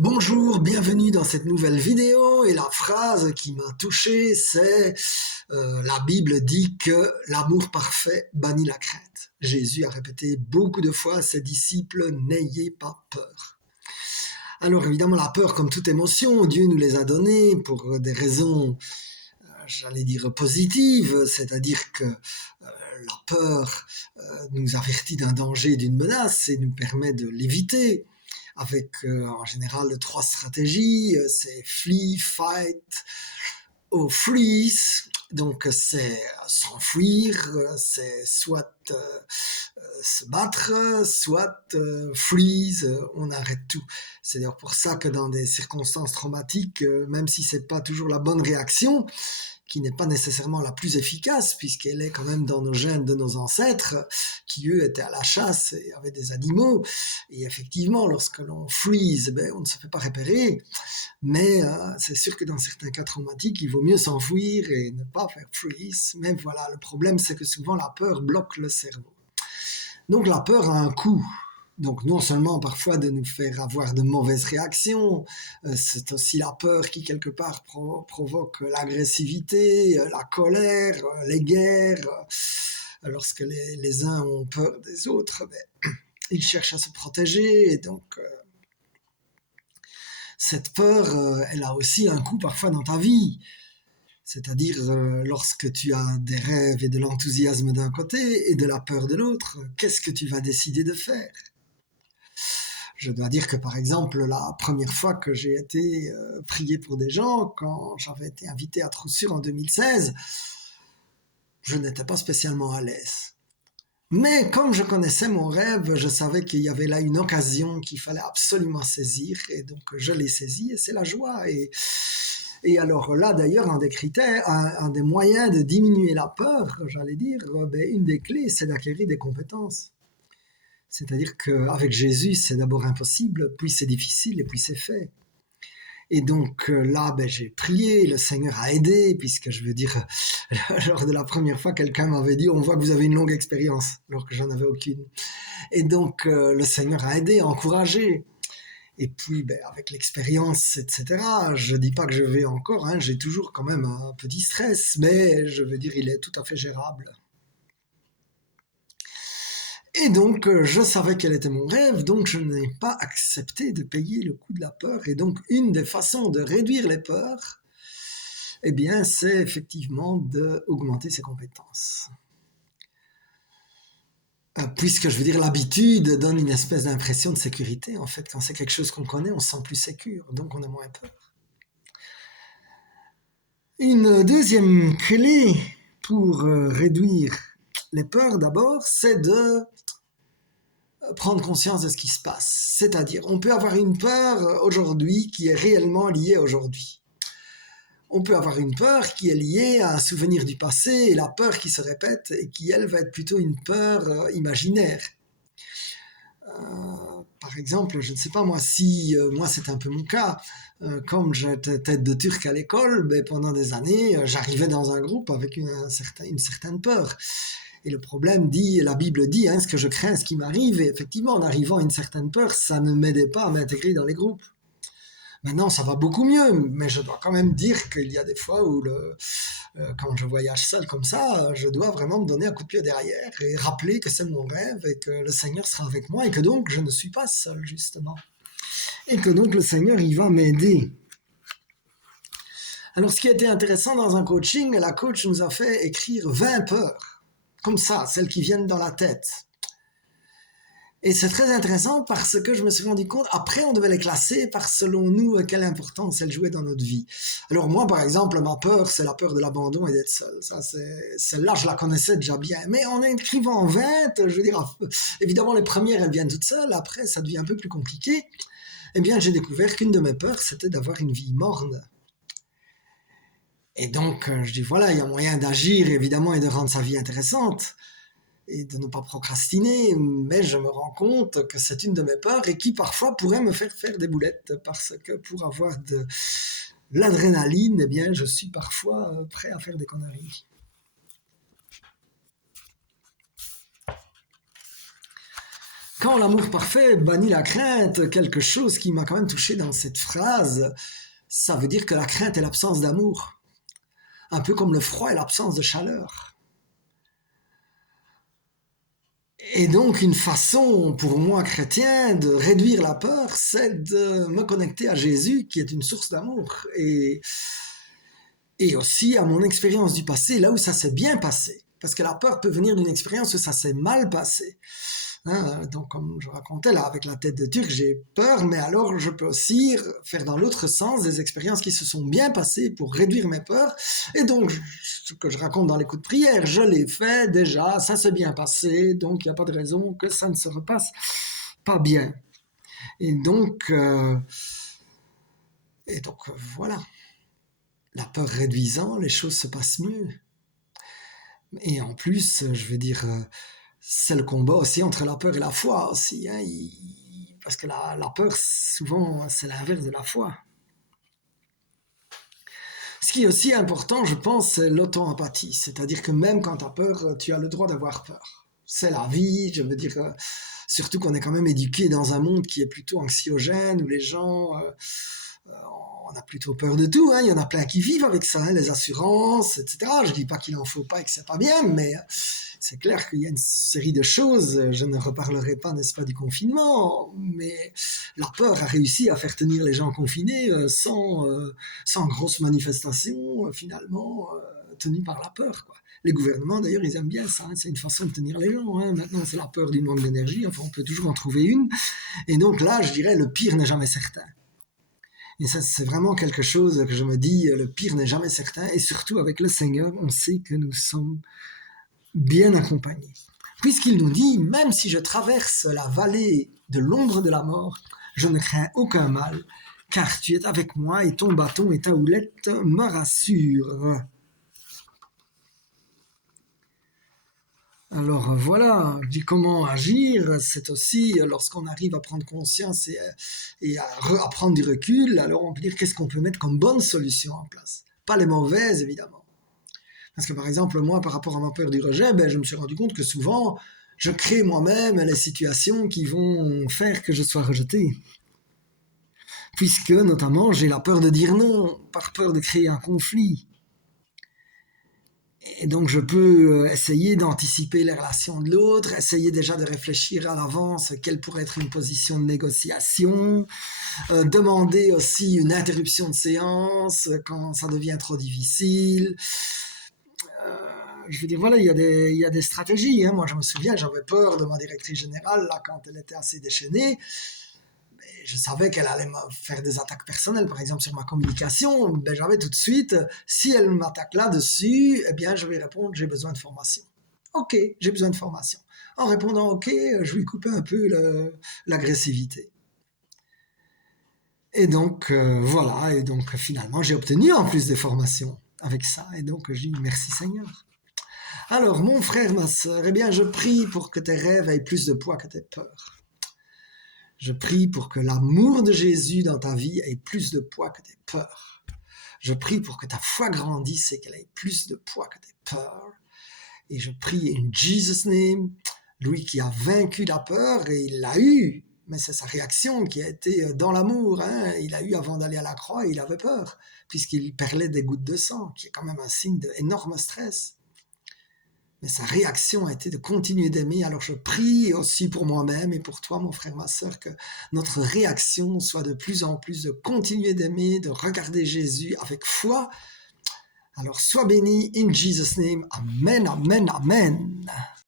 Bonjour, bienvenue dans cette nouvelle vidéo et la phrase qui m'a touché c'est la Bible dit que l'amour parfait bannit la crainte. Jésus a répété beaucoup de fois à ses disciples, n'ayez pas peur. Alors évidemment la peur comme toute émotion, Dieu nous les a données pour des raisons, j'allais dire positives, c'est-à-dire que la peur nous avertit d'un danger, d'une menace et nous permet de l'éviter avec en général trois stratégies, c'est flee, fight ou freeze. Donc c'est s'enfuir, c'est soit se battre, soit freeze, on arrête tout. C'est d'ailleurs pour ça que dans des circonstances traumatiques, même si c'est pas toujours la bonne réaction, qui n'est pas nécessairement la plus efficace, puisqu'elle est quand même dans nos gènes de nos ancêtres, qui eux étaient à la chasse et avaient des animaux. Et effectivement, lorsque l'on freeze, on ne se fait pas repérer. Mais c'est sûr que dans certains cas traumatiques, il vaut mieux s'enfuir et ne pas faire freeze. Mais voilà, le problème, c'est que souvent la peur bloque le cerveau. Donc la peur a un coût. Donc non seulement parfois de nous faire avoir de mauvaises réactions, c'est aussi la peur qui quelque part provoque l'agressivité, la colère, les guerres. Lorsque les uns ont peur des autres, ils cherchent à se protéger et donc cette peur, elle a aussi un coût parfois dans ta vie. C'est-à-dire lorsque tu as des rêves et de l'enthousiasme d'un côté et de la peur de l'autre, qu'est-ce que tu vas décider de faire ? Je dois dire que par exemple, la première fois que j'ai été prié pour des gens, quand j'avais été invité à Troussure en 2016, je n'étais pas spécialement à l'aise. Mais comme je connaissais mon rêve, je savais qu'il y avait là une occasion qu'il fallait absolument saisir, et donc je l'ai saisi, et c'est la joie. Et alors là, d'ailleurs, un des critères, un des moyens de diminuer la peur, j'allais dire, une des clés, c'est d'acquérir des compétences. C'est-à-dire qu'avec Jésus, c'est d'abord impossible, puis c'est difficile, et puis c'est fait. Et donc là, j'ai prié, le Seigneur a aidé, puisque je veux dire, lors de la première fois, quelqu'un m'avait dit, on voit que vous avez une longue expérience, alors que j'en avais aucune. Et donc le Seigneur a aidé, encouragé. Et puis, avec l'expérience, etc., je dis pas que je vais encore, j'ai toujours quand même un petit stress, mais je veux dire, il est tout à fait gérable. Et donc, je savais quel était mon rêve, donc je n'ai pas accepté de payer le coût de la peur. Et donc, une des façons de réduire les peurs, c'est effectivement d'augmenter ses compétences. Puisque, je veux dire, l'habitude donne une espèce d'impression de sécurité. En fait, quand c'est quelque chose qu'on connaît, on se sent plus sécure, donc on a moins peur. Une deuxième clé pour réduire les peurs, d'abord, c'est de prendre conscience de ce qui se passe. C'est-à-dire, on peut avoir une peur aujourd'hui qui est réellement liée à aujourd'hui. On peut avoir une peur qui est liée à un souvenir du passé et la peur qui se répète et qui, elle, va être plutôt une peur imaginaire. Par exemple, je ne sais pas moi si, moi c'est un peu mon cas, comme j'étais tête de turc à l'école, pendant des années, j'arrivais dans un groupe avec une certaine peur. Et le problème dit, la Bible dit, ce que je crains, ce qui m'arrive, et effectivement, en arrivant à une certaine peur, ça ne m'aidait pas à m'intégrer dans les groupes. Maintenant, ça va beaucoup mieux, mais je dois quand même dire qu'il y a des fois où, quand je voyage seul comme ça, je dois vraiment me donner un coup de pied derrière et rappeler que c'est mon rêve et que le Seigneur sera avec moi et que donc je ne suis pas seul, justement. Et que donc le Seigneur, il va m'aider. Alors, ce qui a été intéressant dans un coaching, la coach nous a fait écrire 20 peurs, comme ça, celles qui viennent dans la tête. Et c'est très intéressant parce que je me suis rendu compte, après on devait les classer par selon nous quelle importance elles jouaient dans notre vie. Alors moi par exemple, ma peur c'est la peur de l'abandon et d'être seul. Ça, celle-là je la connaissais déjà bien. Mais en écrivant 20, je veux dire, évidemment les premières elles viennent toutes seules, après ça devient un peu plus compliqué. J'ai découvert qu'une de mes peurs c'était d'avoir une vie morne. Et donc je dis voilà, il y a moyen d'agir évidemment et de rendre sa vie intéressante et de ne pas procrastiner, mais je me rends compte que c'est une de mes peurs et qui parfois pourrait me faire faire des boulettes parce que pour avoir de l'adrénaline, je suis parfois prêt à faire des conneries. Quand l'amour parfait bannit la crainte, quelque chose qui m'a quand même touché dans cette phrase, ça veut dire que la crainte est l'absence d'amour. Un peu comme le froid est l'absence de chaleur. Et donc, une façon pour moi, chrétien, de réduire la peur, c'est de me connecter à Jésus, qui est une source d'amour. Et aussi à mon expérience du passé, là où ça s'est bien passé. Parce que la peur peut venir d'une expérience où ça s'est mal passé. Hein, donc, comme je racontais là, avec la tête de Turc, j'ai peur, mais alors je peux aussi faire dans l'autre sens des expériences qui se sont bien passées pour réduire mes peurs. Et donc, ce que je raconte dans les coups de prière, je l'ai fait déjà, ça s'est bien passé, donc il n'y a pas de raison que ça ne se repasse pas bien. Et donc, voilà, la peur réduisant, les choses se passent mieux. Et en plus, je veux dire, c'est le combat aussi entre la peur et la foi aussi. Hein, parce que la peur, souvent, c'est l'inverse de la foi. Ce qui est aussi important, je pense, c'est l'auto-empathie. C'est-à-dire que même quand tu as peur, tu as le droit d'avoir peur. C'est la vie, je veux dire, surtout qu'on est quand même éduqué dans un monde qui est plutôt anxiogène, où les gens, on a plutôt peur de tout. Hein. Il y en a plein qui vivent avec ça, hein, les assurances, etc. Je dis pas qu'il en faut pas et que c'est pas bien, mais c'est clair qu'il y a une série de choses. Je ne reparlerai pas, n'est-ce pas, du confinement, mais la peur a réussi à faire tenir les gens confinés sans grosses manifestations, finalement, tenues par la peur, quoi. Les gouvernements, d'ailleurs, ils aiment bien ça. Hein, c'est une façon de tenir les gens. Hein. Maintenant, c'est la peur du manque d'énergie. Enfin, on peut toujours en trouver une. Et donc là, je dirais, le pire n'est jamais certain. Et ça, c'est vraiment quelque chose que je me dis, le pire n'est jamais certain. Et surtout, avec le Seigneur, on sait que nous sommes bien accompagnés. Puisqu'il nous dit, même si je traverse la vallée de l'ombre de la mort, je ne crains aucun mal, car tu es avec moi et ton bâton et ta houlette me rassurent. Alors voilà, je dis comment agir, c'est aussi lorsqu'on arrive à prendre conscience et à prendre du recul, alors on peut dire qu'est-ce qu'on peut mettre comme bonne solution en place. Pas les mauvaises, évidemment. Parce que par exemple, moi, par rapport à ma peur du rejet, je me suis rendu compte que souvent, je crée moi-même les situations qui vont faire que je sois rejeté. Puisque, notamment, j'ai la peur de dire non, par peur de créer un conflit. Et donc, je peux essayer d'anticiper les relations de l'autre, essayer déjà de réfléchir à l'avance quelle pourrait être une position de négociation, demander aussi une interruption de séance quand ça devient trop difficile. Je veux dire, voilà, il y a des stratégies. Hein. Moi, je me souviens, j'avais peur de ma directrice générale là, quand elle était assez déchaînée. Je savais qu'elle allait me faire des attaques personnelles, par exemple sur ma communication. J'avais tout de suite, si elle m'attaque là-dessus, eh bien, je vais répondre, j'ai besoin de formation. Ok, j'ai besoin de formation. En répondant ok, je lui coupais un peu l'agressivité. Et donc, voilà, et donc finalement, j'ai obtenu en plus des formations avec ça. Et donc, je dis merci Seigneur. Alors, mon frère, ma sœur, eh bien, je prie pour que tes rêves aient plus de poids que tes peurs. Je prie pour que l'amour de Jésus dans ta vie ait plus de poids que tes peurs. Je prie pour que ta foi grandisse et qu'elle ait plus de poids que tes peurs. Et je prie in Jesus' name, lui qui a vaincu la peur, et il l'a eu, mais c'est sa réaction qui a été dans l'amour. Hein. Il a eu avant d'aller à la croix, il avait peur, puisqu'il perlait des gouttes de sang, qui est quand même un signe d'énorme stress. Mais sa réaction a été de continuer d'aimer. Alors je prie aussi pour moi-même et pour toi, mon frère, ma sœur, que notre réaction soit de plus en plus de continuer d'aimer, de regarder Jésus avec foi. Alors sois béni, in Jesus' name. Amen, amen, amen.